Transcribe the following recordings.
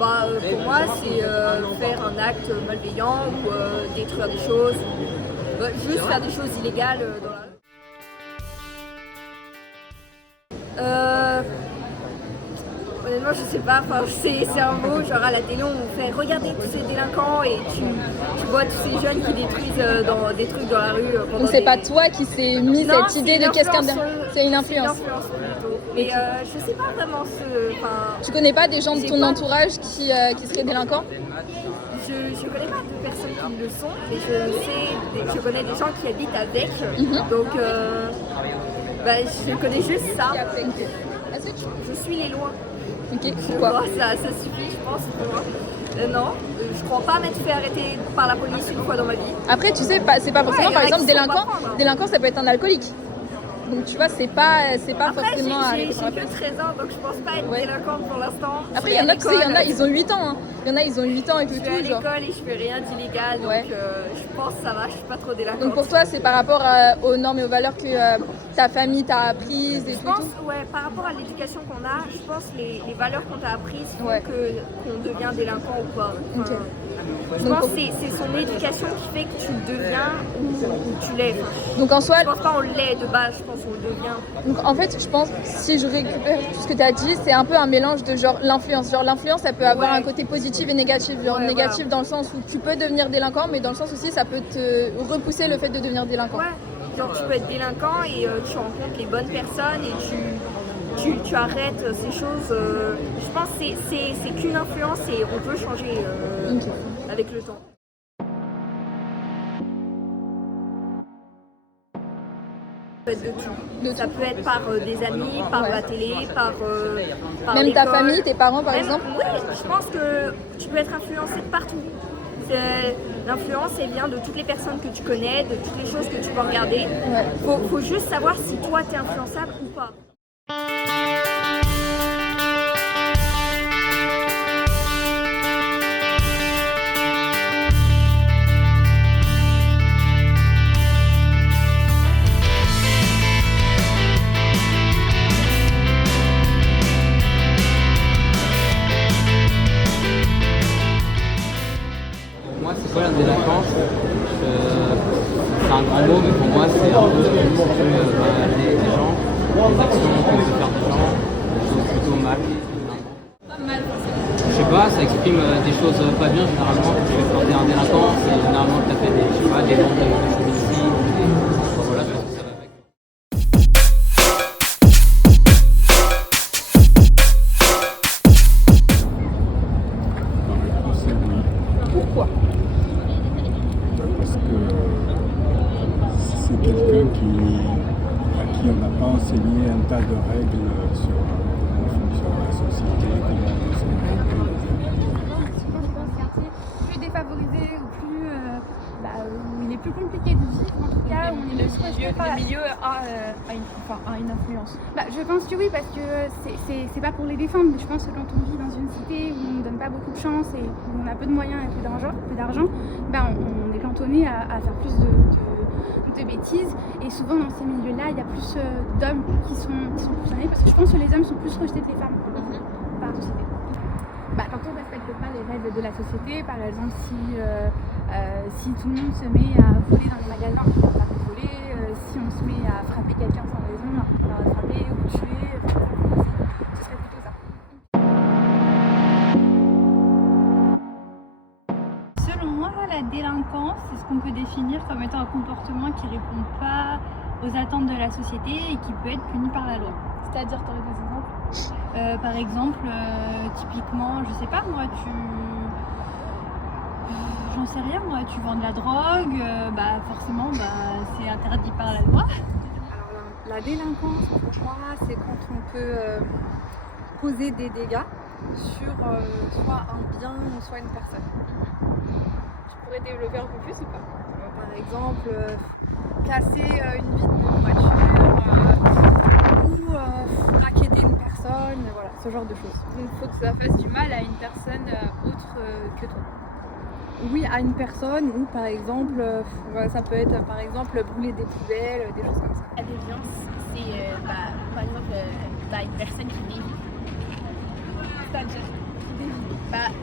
Pour moi, c'est faire un acte malveillant ou détruire des choses, ou juste faire des choses illégales dans la rue. Honnêtement, je sais pas, c'est un mot, genre à la télé on fait regarder tous ces délinquants et tu vois tous ces jeunes qui détruisent des trucs dans la rue. Donc c'est pas toi qui s'est mis cette idée de qu'est-ce qu'un délinquant, c'est une influence. Mais je sais pas vraiment Tu connais pas des gens de ton entourage qui seraient délinquants? Je connais pas de personnes qui le sont, mais je connais des gens qui habitent avec, donc je connais juste ça. Je suis les lois. Ok, pourquoi? Ça suffit, je pense, pour moi. Non, je crois pas m'être fait arrêter par la police une fois dans ma vie. Après, tu sais, c'est pas forcément, par exemple, délinquant, ça peut être un alcoolique. Donc tu vois, c'est pas forcément j'ai que 13 ans, donc je pense pas être délinquante pour l'instant. Après, il y en a, tu sais, ils ont 8 ans. Hein. Il y en a, ils ont 8 ans et tout. Je vais à l'école et je fais rien d'illégal, donc je pense que ça va, je suis pas trop délinquante. Donc pour toi, c'est par rapport aux normes et aux valeurs que ta famille t'a apprises et je tout. pense, par rapport à l'éducation qu'on a, je pense que les valeurs qu'on t'a apprises font qu'on devient délinquant ou pas. Je pense que c'est son éducation qui fait que tu le deviens ou tu l'es. Donc en soi, je pense pas on l'est de base, je pense qu'on le devient. Donc en fait, je pense, si je récupère tout ce que tu as dit, c'est un peu un mélange de genre l'influence. Genre l'influence, ça peut avoir un côté positif et négatif. Genre négatif dans le sens où tu peux devenir délinquant, mais dans le sens aussi, ça peut te repousser le fait de devenir délinquant. Ouais, genre tu peux être délinquant et tu rencontres les bonnes personnes et tu arrêtes ces choses. Je pense que c'est qu'une influence et on peut changer avec le temps. Ça peut être par des amis, par la télé, par même ta famille, tes parents par exemple. Oui, je pense que tu peux être influencé de partout. L'influence, elle vient de toutes les personnes que tu connais, de toutes les choses que tu peux regarder. Faut juste savoir si toi t'es influençable ou pas. C'est quoi la délinquance? C'est un grand mot, mais pour moi c'est un peu les gens, les actions que peuvent faire des gens, des choses plutôt mal. Je sais pas, ça exprime des choses pas bien généralement. Quand tu veux planter un délinquant, c'est généralement que tu as fait des ventes de choses ici, voilà, ça va avec. Pourquoi? Parce que c'est quelqu'un à qui on n'a pas enseigné un tas de règles sur comment fonctionne la société, comment on se Souvent, je pense quartier plus défavorisé ou plus, où il est plus compliqué de vivre, en tout cas, où on est plus rejeté par... Le milieu a une influence. Je pense que oui, parce que c'est pas pour les défendre, mais je pense que quand on vit dans une cité où on ne donne pas beaucoup de chance et où on a peu de moyens et peu d'argent, on est cantonné à faire plus de bêtises. Et souvent dans ces milieux-là, il y a plus d'hommes qui sont concernés, parce que je pense que les hommes sont plus rejetés que les femmes par la société. Quand on ne respecte pas les règles de la société, par exemple si tout le monde se met à voler dans les magasins, on ne va pas voler, si on se met à frapper quelqu'un sans raison, on va frapper ou tuer, ce serait plutôt ça. Selon moi, la délinquance, c'est ce qu'on peut définir comme étant un comportement qui ne répond pas aux attentes de la société et qui peut être puni par la loi. C'est-à-dire, tu aurais des exemples? Par exemple, typiquement, je sais pas moi, j'en sais rien moi, tu vends de la drogue, forcément c'est interdit par la loi. Alors la délinquance pour moi c'est quand on peut causer des dégâts sur soit un bien ou soit une personne. Tu pourrais développer un peu plus ou pas? Par exemple casser une vitre de voiture ou racketter une personne, voilà, ce genre de choses. Donc il faut que ça fasse du mal à une personne autre que toi. Oui, à une personne ou par exemple, ça peut être par exemple brûler des poubelles, des choses comme ça. La déviance, c'est par exemple, une personne qui dévie. C'est-à-dire?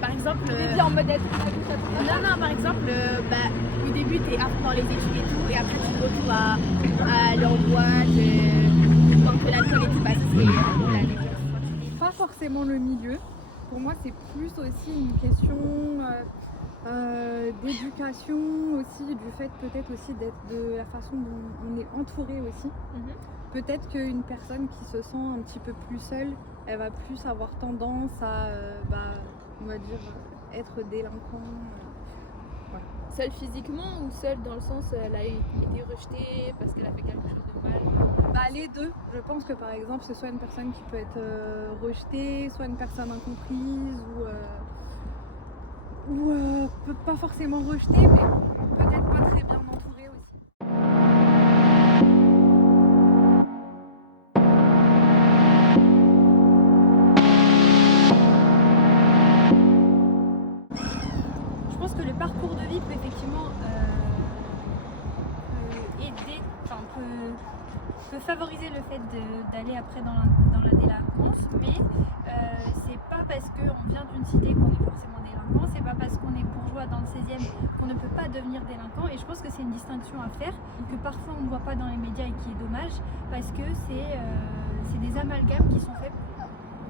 Par exemple. Bien en mode être. Non, par exemple, au début, t'es à fond dans les études et tout, et après, tu te retrouves à aller en boîte, tant que l'alcool et tout, ça, c'est la nébuleuse. Pas forcément le milieu. Pour moi, c'est plus aussi une question d'éducation aussi, du fait peut-être aussi d'être de la façon dont on est entouré aussi. Peut-être qu'une personne qui se sent un petit peu plus seule, elle va plus avoir tendance à, on va dire, être délinquant. Voilà. Seule physiquement ou seule dans le sens elle a été rejetée parce qu'elle a fait quelque chose de mal? Les deux. Je pense que par exemple, c'est soit une personne qui peut être rejetée, soit une personne incomprise ou pas forcément rejetée, mais peut-être pas très bien entourée aussi. Je pense que le parcours de vie peut effectivement aider, peut favoriser le fait d'aller après dans la délinquance, mais c'est pas parce qu'on vient d'une cité qu'on est forcément délinquant, c'est pas parce qu'on est bourgeois dans le 16e qu'on ne peut pas devenir délinquant, et je pense que c'est une distinction à faire que parfois on ne voit pas dans les médias et qui est dommage, parce que c'est des amalgames qui sont faits.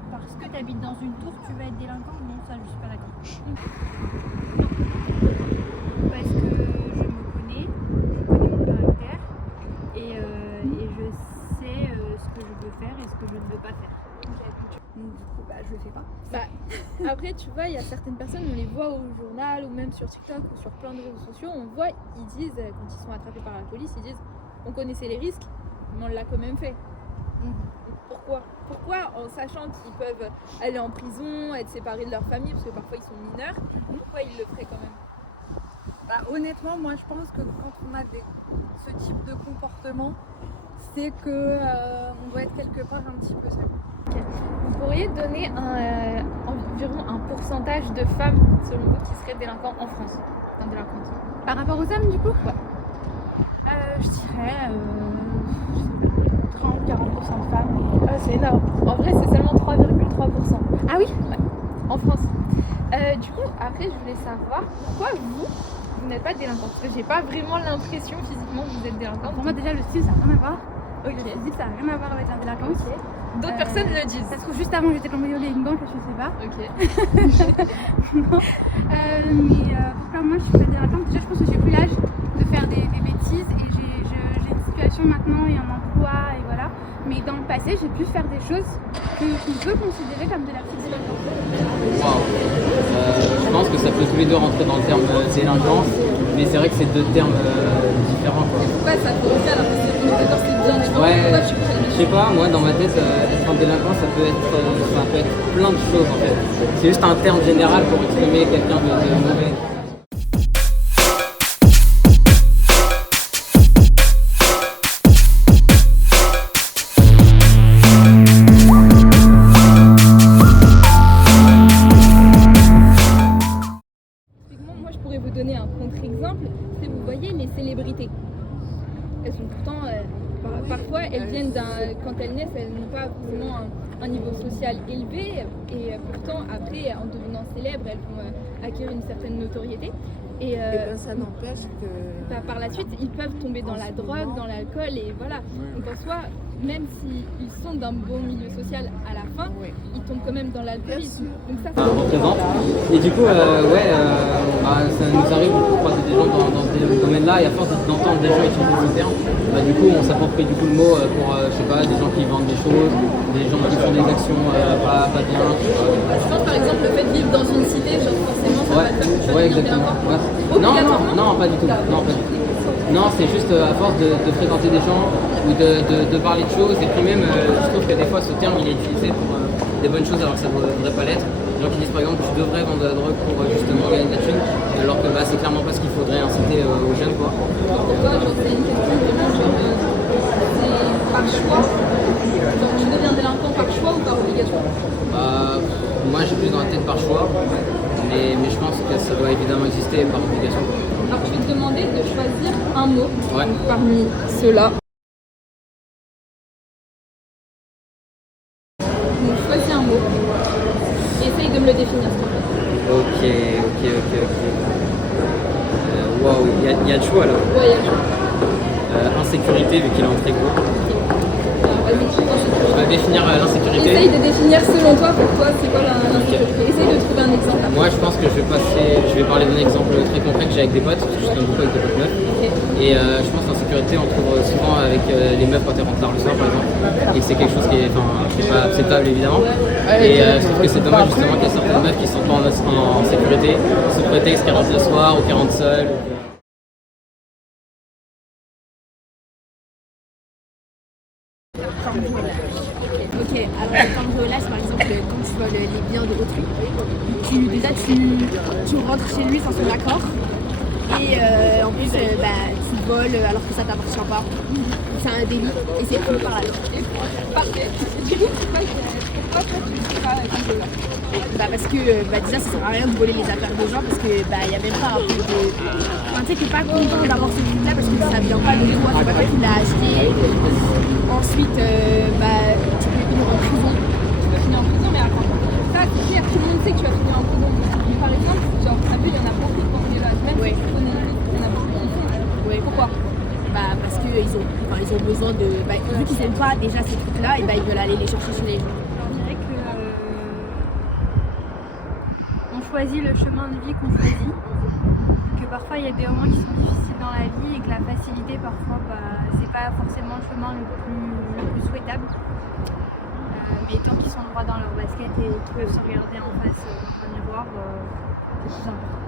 Parce que tu habites dans une tour, tu vas être délinquant? Non, ça je suis pas d'accord. Parce que je me connais mon caractère et je sais ce que je veux faire et ce que je ne veux pas faire. Donc, du coup, je le fais pas. Après, tu vois, il y a certaines personnes, on les voit au journal ou même sur TikTok ou sur plein de réseaux sociaux, on voit, ils disent, quand ils sont attrapés par la police, ils disent on connaissait les risques, mais on l'a quand même fait. Pourquoi, en sachant qu'ils peuvent aller en prison, être séparés de leur famille, parce que parfois ils sont mineurs, pourquoi ils le feraient quand même? Honnêtement, moi je pense que quand on a ce type de comportement, c'est que on doit être quelque part un petit peu seul. Okay. Vous pourriez donner environ un pourcentage de femmes, selon vous, qui seraient délinquants en France, délinquantes? Par rapport aux hommes, du coup? Ouais. Je dirais 30-40% de femmes. C'est énorme. En vrai, c'est seulement 3,3%. Ah oui? Ouais. En France. Du coup, après, je voulais savoir pourquoi vous n'êtes pas délinquante. Parce que j'ai pas vraiment l'impression physiquement que vous êtes délinquante. Pour moi, déjà, le style, ça n'a rien à voir. Ok. Le physique, ça n'a rien à voir avec la délinquance. Okay. D'autres personnes le disent. Ça se trouve, juste avant, j'étais cambriolée une banque, je sais pas. Ok. Non. Pourquoi moi, je suis pas délinquante? Déjà, je pense que j'ai plus l'âge de faire des bêtises et j'ai une situation maintenant et un emploi et voilà. Mais dans le passé, j'ai pu faire des choses qu'on peut considérer comme de la petite délinquance. Waouh. Je pense que ça peut tous les deux rentrer dans le terme délinquance, mais c'est vrai que c'est deux termes différents. Ouais, ça peut aussi, alors que c'est bien différent. Ouais, je sais pas, moi dans ma tête, être un délinquant, ça peut être plein de choses en fait. C'est juste un terme général pour exprimer quelqu'un de mauvais. Moi, je pourrais vous donner un contre-exemple. C'est, vous voyez, les célébrités. Elles sont pourtant, parfois, elles viennent quand elles naissent, elles n'ont pas forcément un niveau social élevé. Et pourtant, après, en devenant célèbres, elles vont acquérir une certaine notoriété. Et ça n'empêche que... par la suite, ils peuvent tomber dans la drogue, dans l'alcool, et voilà. Donc en soi, même s'ils sont d'un bon milieu social à la fin, ils tombent quand même dans l'alcoolisme. Donc ça, représente. Et du coup, ça nous arrive de croiser des gens dans ce domaine-là, et à force d'entendre des gens utiliser ce terme, du coup, on s'approprie du coup le mot pour, je sais pas, des gens qui vendent des choses, des gens qui font des actions pas bien. je pense par exemple le fait de vivre dans une cité, genre forcément ça va faire que tu vas devenir délinquant. Non, pas du tout. Non, c'est juste à force de fréquenter des gens ou de parler de choses. Et puis même, je trouve que des fois ce terme il est utilisé pour des bonnes choses alors que ça ne devrait pas l'être. Des gens qui disent par exemple tu devrais vendre de la drogue pour justement gagner de la thune, alors que c'est clairement pas ce qu'il faudrait inciter aux jeunes quoi. Pourquoi c'est une question vraiment c'est par choix. Donc tu deviens délinquant par choix ou par obligation? Moi j'ai plus dans la tête par choix, mais je pense que ça doit évidemment exister par obligation. Alors je vais te demander de choisir un mot parmi ceux-là. Donc choisis un mot et essaye de me le définir s'il te plaît. Ok. Waouh, il y a le choix là. Ouais, il y a le choix. Insécurité, vu qu'il est en très gros. Je vais définir l'insécurité. Essaye de définir selon toi, pour toi, c'est quoi l'insécurité. Essaye de trouver un exemple. Moi, je pense que je vais parler d'un exemple très concret que j'ai avec des potes, parce que je traîne beaucoup avec des potes meufs. Et je pense que l'insécurité, on trouve souvent avec les meufs quand elles rentrent tard le soir, par exemple. Et c'est quelque chose qui est pas acceptable, évidemment. Et je trouve que c'est dommage, justement, qu'il y a certaines meufs qui sont pas en sécurité, sous prétexte qu'elles rentrent le soir ou qu'elles rentrent seules. Ok, avec le cambriolage, par exemple, quand tu voles les biens de autrui, tu rentres chez lui sans son accord. Et en plus, tu voles alors que ça t'appartient pas. C'est un délit et c'est puni par la loi. Parfait. Du coup, pourquoi toi tu fais pas cambriolage? Parce que déjà ça sert à rien de voler les affaires des gens parce que y a même pas un peu de. Enfin, tu sais, t'es pas content d'avoir ce truc là parce que ça vient pas de toi, c'est pas toi qui l'as acheté. Ensuite, tu peux finir en prison. Tu peux finir en prison, mais attends, ça c'est clair, tout le monde sait que tu vas finir en prison. Mais par exemple, genre, t'as vu, il y en a beaucoup de cambriolages, même si tu connais les il y en a beaucoup qui font. Ouais. Pourquoi? Parce qu'ils ont besoin de. Vu qu'ils aiment pas déjà ces trucs là, et ils veulent aller les chercher chez les gens. Je dirais que on choisit le chemin de vie qu'on choisit, que parfois il y a des moments qui sont difficiles dans la vie et que la facilité parfois c'est pas forcément le chemin le plus souhaitable, mais tant qu'ils sont droits dans leur basket et qu'ils peuvent se regarder en face dans un miroir, c'est plus important.